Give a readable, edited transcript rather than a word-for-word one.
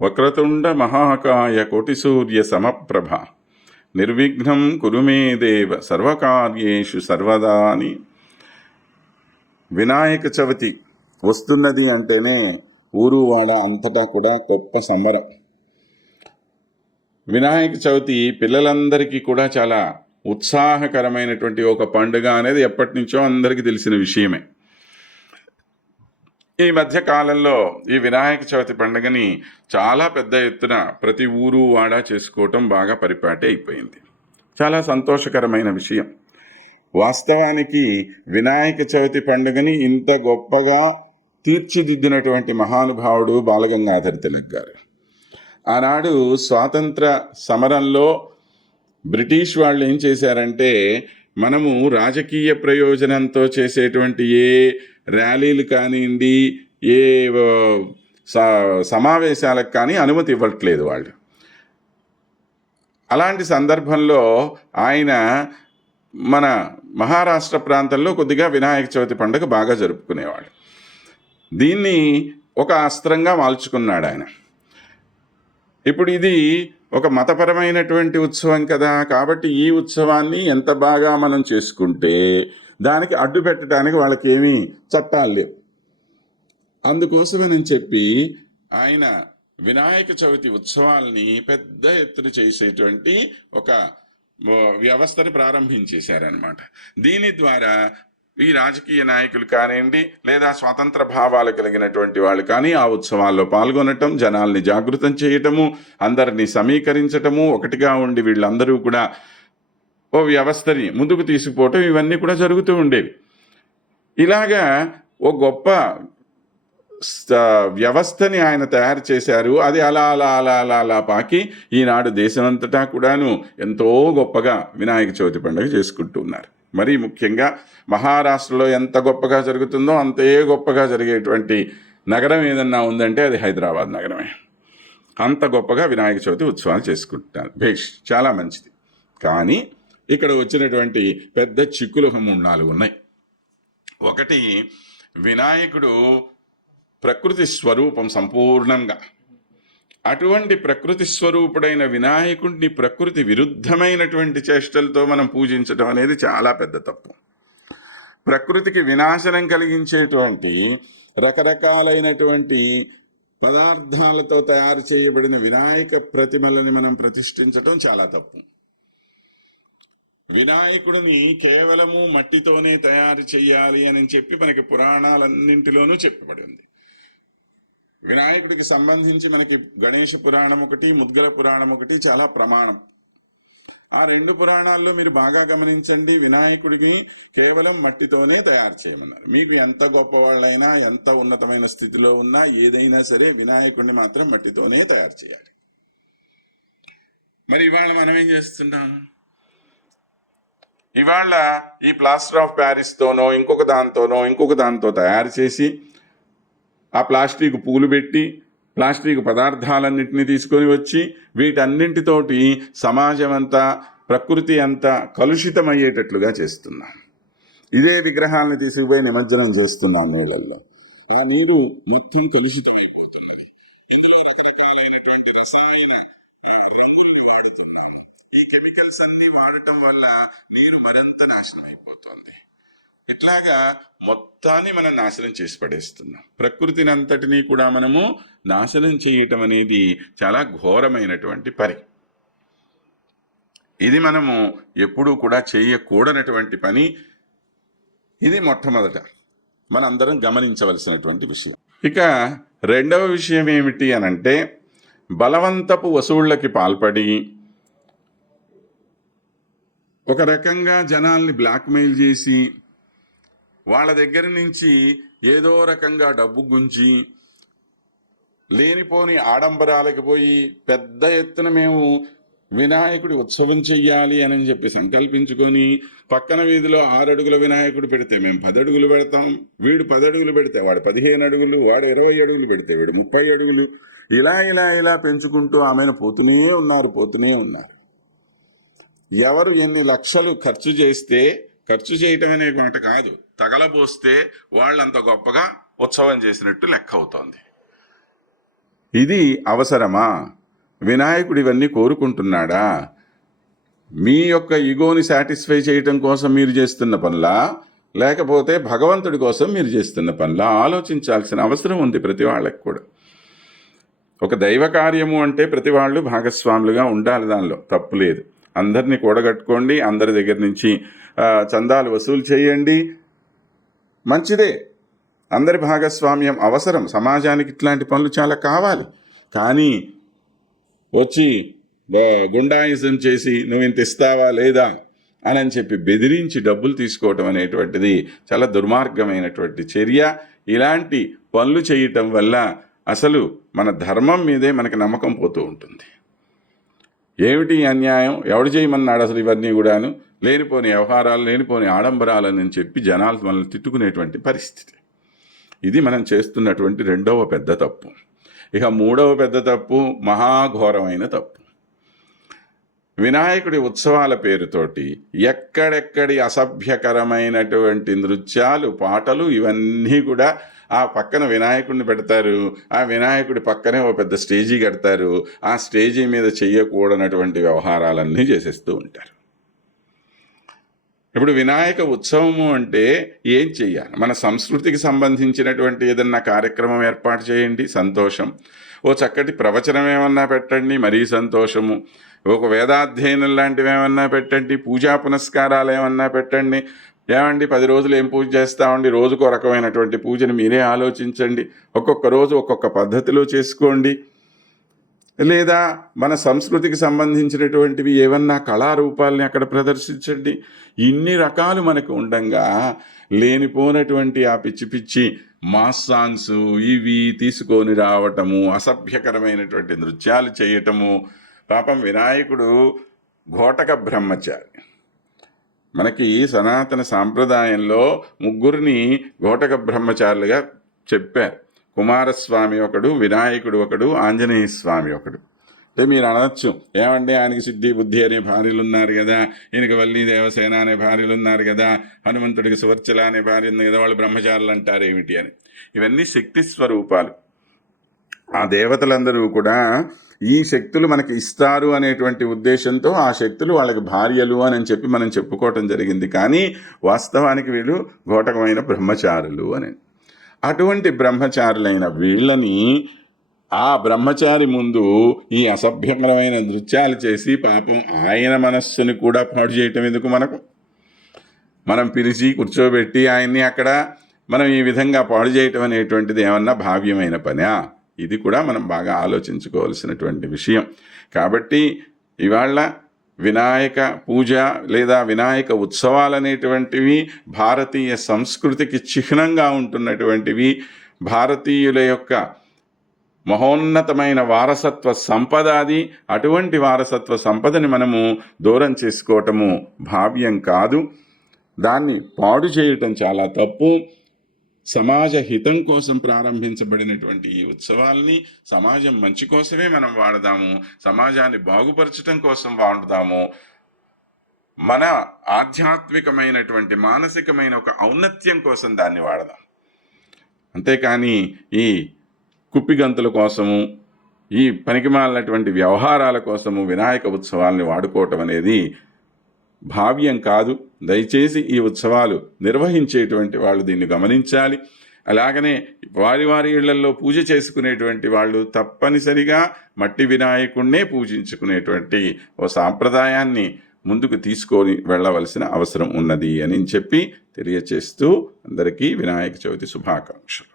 వక్రతుండ మహాకాయ కోటిసూర్య సమప్రభ నిర్విఘ్నం కురు మే దేవ సర్వకార్యేషు సర్వదా అని వినాయక చవితి వస్తున్నది అంటేనే ఊరువాడ అంతటా కూడా గొప్ప సంబరం. వినాయక చవితి పిల్లలందరికీ కూడా చాలా ఉత్సాహకరమైనటువంటి ఒక పండుగ అనేది ఎప్పటి నుంచో అందరికీ తెలిసిన విషయమే. ఈ మధ్య కాలంలో ఈ వినాయక చవితి పండుగని చాలా పెద్ద ఎత్తున ప్రతి ఊరు వాడ చేసుకోవటం బాగా పరిపాటి అయిపోయింది. చాలా సంతోషకరమైన విషయం. వాస్తవానికి వినాయక చవితి పండుగని ఇంత గొప్పగా తీర్చిదిద్దినటువంటి మహానుభావుడు బాలగంగాధర తిలక్ గారు. ఆనాడు స్వాతంత్ర సమరంలో బ్రిటిష్ వాళ్ళు ఏం చేశారంటే, మనము రాజకీయ ప్రయోజనంతో చేసేటువంటి ఏ ర్యాలీలు కానివ్వండి, ఏ సమావేశాలకు కానీ అనుమతి ఇవ్వట్లేదు వాళ్ళు. అలాంటి సందర్భంలో ఆయన మన మహారాష్ట్ర ప్రాంతంలో కొద్దిగా వినాయక చవితి పండుగ బాగా జరుపుకునేవాడు. దీన్ని ఒక అస్త్రంగా మార్చుకున్నాడు ఆయన. ఇప్పుడు ఇది ఒక మతపరమైనటువంటి ఉత్సవం కదా, కాబట్టి ఈ ఉత్సవాన్ని ఎంత బాగా మనం చేసుకుంటే దానికి అడ్డు పెట్టడానికి వాళ్ళకి ఏమీ చట్టాలు లేవు. అందుకోసమని చెప్పి ఆయన వినాయక చవితి ఉత్సవాల్ని పెద్ద ఎత్తున చేసేటువంటి ఒక వ్యవస్థని ప్రారంభించేశారనమాట. దీని ద్వారా ఈ రాజకీయ నాయకులు కానివ్వండి, లేదా స్వాతంత్ర భావాలు కలిగినటువంటి వాళ్ళు కానీ ఆ ఉత్సవాల్లో పాల్గొనటం, జనాల్ని జాగృతం చేయటము, అందరినీ సమీకరించటము, ఒకటిగా ఉండి వీళ్ళందరూ కూడా ఓ వ్యవస్థని ముందుకు తీసుకుపోవటం, ఇవన్నీ కూడా జరుగుతూ ఉండేవి. ఇలాగా ఓ గొప్ప వ్యవస్థని ఆయన తయారు చేశారు. అది అలా అలా అలా అలా అలా పాకి ఈనాడు దేశమంతటా కూడాను ఎంతో గొప్పగా వినాయక చవితి పండుగ చేసుకుంటున్నారు. మరీ ముఖ్యంగా మహారాష్ట్రలో ఎంత గొప్పగా జరుగుతుందో అంతే గొప్పగా జరిగేటువంటి నగరం ఏదన్నా ఉందంటే అది హైదరాబాద్ నగరమే. అంత గొప్పగా వినాయక చవితి ఉత్సవాలు చేసుకుంటున్నారు. భేష్, చాలా మంచిది. కానీ ఇక్కడ వచ్చినటువంటి పెద్ద చిక్కులు ఒక 3-4 ఉన్నాయి. ఒకటి, వినాయకుడు ప్రకృతి స్వరూపం సంపూర్ణంగా. అటువంటి ప్రకృతి స్వరూపుడైన వినాయకుడిని ప్రకృతి విరుద్ధమైనటువంటి చేష్టలతో మనం పూజించడం అనేది చాలా పెద్ద తప్పు. ప్రకృతికి వినాశనం కలిగించేటువంటి రకరకాలైనటువంటి పదార్థాలతో తయారు చేయబడిన వినాయక ప్రతిమలని మనం ప్రతిష్ఠించడం చాలా తప్పు. వినాయకుడిని కేవలము మట్టితోనే తయారు చేయాలి అని చెప్పి మనకి పురాణాలన్నింటిలోనూ చెప్పబడి ఉంది. వినాయకుడికి సంబంధించి మనకి గణేష పురాణం ఒకటి, ముద్గల పురాణం ఒకటి చాలా ప్రమాణం. ఆ 2 పురాణాల్లో మీరు బాగా గమనించండి, వినాయకుడిని కేవలం మట్టితోనే తయారు చేయమన్నారు. మీకు ఎంత గొప్పవాళ్ళైనా, ఎంత ఉన్నతమైన స్థితిలో ఉన్నా, ఏదైనా సరే వినాయకుడిని మాత్రం మట్టితోనే తయారు చేయాలి. మరి ఇవాళ మనం ఏం చేస్తున్నాము? ఇవాళ ఈ ప్లాస్టర్ ఆఫ్ ప్యారిస్తోనో ఇంకొక దాంతో తయారు చేసి ఆ ప్లాస్టిక్ పూలు పెట్టి ప్లాస్టిక్ పదార్థాలన్నింటినీ తీసుకొని వచ్చి వీటన్నింటితోటి సమాజం అంతా, ప్రకృతి అంతా కలుషితమయ్యేటట్లుగా చేస్తున్నాం. ఇదే విగ్రహాలని తీసుకుపోయి నిమజ్జనం చేస్తున్నాం నీళ్ళల్లో. ఆ నీరు మొత్తం కలుషితమైపోతున్నది. ఇందులో రకరకాలైనటువంటి రసాయన రంగుల్ని వాడుతున్నాము. ఈ కెమికల్స్ అన్నీ వాడటం వల్ల నీరు మరింత నాశనం అయిపోతుంది. ఇట్లాగా మొత్తాన్ని మనం నాశనం చేసి పడేస్తున్నాం. ప్రకృతిని అంతటినీ కూడా మనము నాశనం చేయటం అనేది చాలా ఘోరమైనటువంటి పని. ఇది మనము ఎప్పుడూ కూడా చేయకూడనటువంటి పని. ఇది మొట్టమొదట మనందరం గమనించవలసినటువంటి విషయం. ఇక రెండవ విషయం ఏమిటి అనంటే, బలవంతపు వసూళ్ళకి పాల్పడి ఒక రకంగా జనాల్ని బ్లాక్మెయిల్ చేసి వాళ్ళ దగ్గర నుంచి ఏదో రకంగా డబ్బు గుంజి లేనిపోని ఆడంబరాలకు పోయి పెద్ద ఎత్తున మేము వినాయకుడి ఉత్సవం చెయ్యాలి అని చెప్పి సంకల్పించుకొని పక్కన వీధిలో 6 అడుగుల వినాయకుడు పెడితే మేము 10 అడుగులు పెడతాం, వీడు 10 అడుగులు పెడితే వాడు 15 అడుగులు, వాడు 20 అడుగులు పెడితే వీడు 30 అడుగులు, ఇలా ఇలా ఇలా పెంచుకుంటూ ఆమెను పోతూనే ఉన్నారు. ఎవరు ఎన్ని లక్షలు ఖర్చు చేస్తే, ఖర్చు చేయటం అనే మాట కాదు, తగలబోస్తే వాళ్ళంత గొప్పగా ఉత్సవం చేసినట్టు లెక్క అవుతోంది. ఇది అవసరమా? వినాయకుడు ఇవన్నీ కోరుకుంటున్నాడా? మీ యొక్క ఈగోని సాటిస్ఫై చేయటం కోసం మీరు చేస్తున్న పనులా, లేకపోతే భగవంతుడి కోసం మీరు చేస్తున్న పనులా ఆలోచించాల్సిన అవసరం ఉంది ప్రతి వాళ్ళకి కూడా. ఒక దైవ కార్యము అంటే ప్రతి వాళ్ళు భాగస్వాములుగా ఉండాలి, దానిలో తప్పు లేదు. అందరినీ కూడగట్టుకోండి, అందరి దగ్గర నుంచి చందాలు వసూలు చేయండి, మంచిదే. అందరి భాగస్వామ్యం అవసరం, సమాజానికి ఇట్లాంటి పనులు చాలా కావాలి. కానీ వచ్చి గుండాయిజం చేసి నువ్వు ఇంత ఇస్తావా లేదా అని చెప్పి బెదిరించి డబ్బులు తీసుకోవటం అనేటువంటిది చాలా దుర్మార్గమైనటువంటి చర్య. ఇలాంటి పనులు చేయటం వల్ల అసలు మన ధర్మం మీదే మనకి నమ్మకం పోతూ ఉంటుంది. ఏమిటి అన్యాయం, ఎవడు చేయమన్నాడు అసలు ఇవన్నీ కూడాను, లేనిపోని వ్యవహారాలు, లేనిపోని ఆడంబరాలని చెప్పి జనాలు మనల్ని తిట్టుకునేటువంటి పరిస్థితి. ఇది మనం చేస్తున్నటువంటి రెండవ పెద్ద తప్పు. ఇక మూడవ పెద్ద తప్పు, మహాఘోరమైన తప్పు. వినాయకుడి ఉత్సవాల పేరుతోటి ఎక్కడెక్కడి అసభ్యకరమైనటువంటి నృత్యాలు, పాటలు ఇవన్నీ కూడా ఆ పక్కన వినాయకుడిని పెడతారు. ఆ వినాయకుడి పక్కనే ఒక పెద్ద స్టేజీ కడతారు. ఆ స్టేజీ మీద చెయ్యకూడనటువంటి వ్యవహారాలన్నీ చేసేస్తూ ఉంటారు. ఇప్పుడు వినాయక ఉత్సవము అంటే ఏం చెయ్యాలి? మన సంస్కృతికి సంబంధించినటువంటి ఏదన్నా కార్యక్రమం ఏర్పాటు చేయండి, సంతోషం. ఓ చక్కటి ప్రవచనం ఏమన్నా పెట్టండి, మరీ సంతోషము. ఒక వేదాధ్యయనం లాంటివి ఏమన్నా పెట్టండి, పూజా పునస్కారాలు ఏమన్నా పెట్టండి. ఏమండి 10 రోజులు ఏం పూజ చేస్తామండి, రోజుకో రకమైనటువంటి పూజని మీరే ఆలోచించండి. ఒక్కొక్క రోజు ఒక్కొక్క పద్ధతిలో చేసుకోండి. లేదా మన సంస్కృతికి సంబంధించినటువంటివి ఏమన్నా కళారూపాలని అక్కడ ప్రదర్శించండి. ఇన్ని రకాలు మనకు ఉండంగా లేనిపోనటువంటి ఆ పిచ్చి పిచ్చి మాస్ సాంగ్స్ ఇవి తీసుకొని రావటము, అసభ్యకరమైనటువంటి నృత్యాలు చేయటము. పాపం వినాయకుడు ఘోటక బ్రహ్మచారి. మనకి సనాతన సాంప్రదాయంలో 3 ఘోటక బ్రహ్మచారులుగా చెప్పారు. కుమారస్వామి ఒకడు, వినాయకుడు ఒకడు, ఆంజనేయ స్వామి ఒకడు. అంటే మీరు అనొచ్చు, ఏమంటే ఆయనకి సిద్ధి బుద్ధి అనే భార్యలు ఉన్నారు కదా, ఈయనకి వల్లి దేవసేన అనే భార్యలు ఉన్నారు కదా, హనుమంతుడికి సువర్చల అనే భార్య ఉంది కదా, వాళ్ళు బ్రహ్మచారులు అంటారు ఏమిటి అని. ఇవన్నీ శక్తి స్వరూపాలు. ఆ దేవతలందరూ కూడా ఈ శక్తులు మనకి ఇస్తారు అనేటువంటి ఉద్దేశంతో ఆ శక్తులు వాళ్ళకి భార్యలు అని చెప్పి మనం చెప్పుకోవటం జరిగింది. కానీ వాస్తవానికి వీళ్ళు ఘోటకమైన బ్రహ్మచారులు అని. అటువంటి బ్రహ్మచారులైన వీళ్ళని ఆ బ్రహ్మచారి ముందు ఈ అసభ్యకరమైన నృత్యాలు చేసి పాపం ఆయన మనస్సుని కూడా పాడు చేయటం ఎందుకు? మనం పిలిచి కూర్చోబెట్టి ఆయన్ని అక్కడ మనం ఈ విధంగా పాడు చేయటం అనేటువంటిది ఏమన్నా భావ్యమైన పనా? ఇది కూడా మనం బాగా ఆలోచించుకోవాల్సినటువంటి విషయం. కాబట్టి ఇవాళ వినాయక పూజ లేదా వినాయక ఉత్సవాలు అనేటువంటివి భారతీయ సంస్కృతికి చిహ్నంగా ఉంటున్నటువంటివి. భారతీయుల యొక్క మహోన్నతమైన వారసత్వ సంపద అది. అటువంటి వారసత్వ సంపదని మనము దూరం చేసుకోవటము భావ్యం కాదు. దాన్ని పాడు చేయటం చాలా తప్పు. సమాజ హితం కోసం ప్రారంభించబడినటువంటి ఈ ఉత్సవాల్ని సమాజం మంచి కోసమే మనం వాడదాము, సమాజాన్ని బాగుపరచడం కోసం వాడదాము. మన ఆధ్యాత్మికమైనటువంటి మానసికమైన ఒక ఔన్నత్యం కోసం దాన్ని వాడదాం. అంతేకాని ఈ కుప్పిగంతుల కోసము, ఈ పనికిమాలినటువంటి వ్యవహారాల కోసము వినాయక ఉత్సవాల్ని వాడుకోవటం అనేది భావ్యం కాదు. దయచేసి ఈ ఉత్సవాలు నిర్వహించేటువంటి వాళ్ళు దీన్ని గమనించాలి. అలాగనే వారి ఇళ్లలో పూజ చేసుకునేటువంటి వాళ్ళు తప్పనిసరిగా మట్టి వినాయకుడినే పూజించుకునేటువంటి ఓ సాంప్రదాయాన్ని ముందుకు తీసుకొని వెళ్ళవలసిన అవసరం ఉన్నది అని చెప్పి తెలియచేస్తూ అందరికీ వినాయక చవితి శుభాకాంక్షలు.